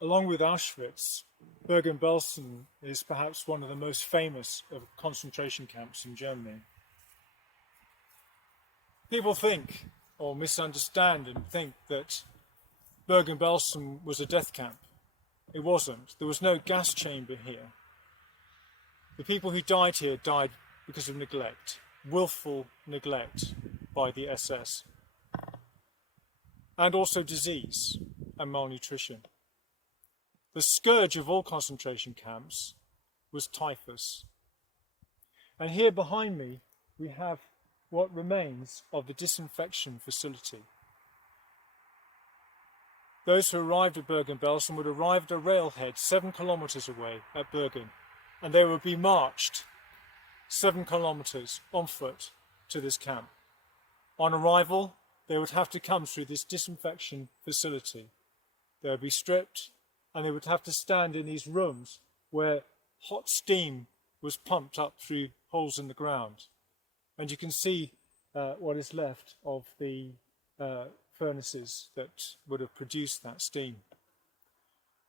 Along with Auschwitz, Bergen-Belsen is perhaps one of the most famous of concentration camps in Germany. People think, or misunderstand and think, that Bergen-Belsen was a death camp. It wasn't. There was no gas chamber here. The people who died here died because of neglect, willful neglect by the SS, and also disease and malnutrition. The scourge of all concentration camps was typhus. And here behind me we have what remains of the disinfection facility. Those who arrived at Bergen-Belsen would arrive at a railhead 7 kilometres away at Bergen, and they would be marched 7 kilometres on foot to this camp. On arrival, they would have to come through this disinfection facility. They would be stripped, and they would have to stand in these rooms where hot steam was pumped up through holes in the ground. And you can see what is left of the furnaces that would have produced that steam.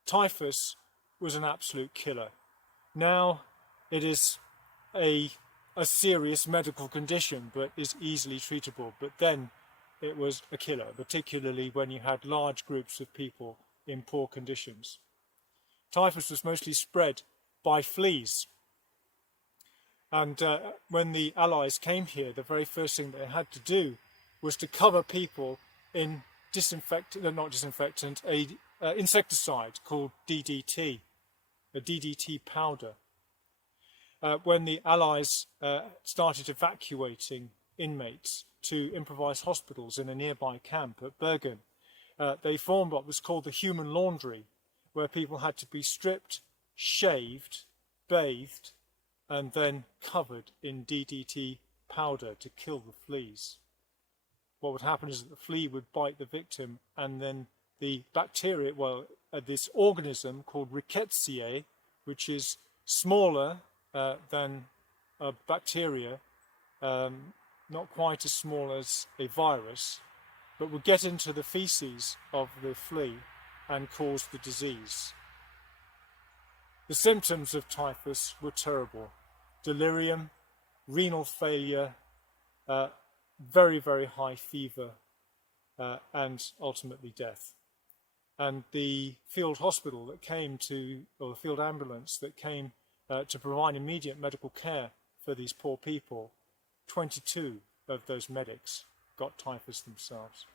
Typhus was an absolute killer. Now it is a serious medical condition, but is easily treatable. But then it was a killer, particularly when you had large groups of people in poor conditions. Typhus was mostly spread by fleas. And when the Allies came here, the very first thing they had to do was to cover people in insecticide called DDT, a DDT powder. When the Allies started evacuating inmates to improvised hospitals in a nearby camp at Bergen, they formed what was called the human laundry, where people had to be stripped, shaved, bathed, and then covered in DDT powder to kill the fleas. What would happen is that the flea would bite the victim, and then the bacteria, this organism called Rickettsia, which is smaller than a bacteria, not quite as small as a virus, but would get into the feces of the flea and cause the disease. The symptoms of typhus were terrible: delirium, renal failure, very, very high fever, and ultimately death. And the field hospital that came to, or the field ambulance that came to provide immediate medical care for these poor people, 22 of those medics got typhus themselves.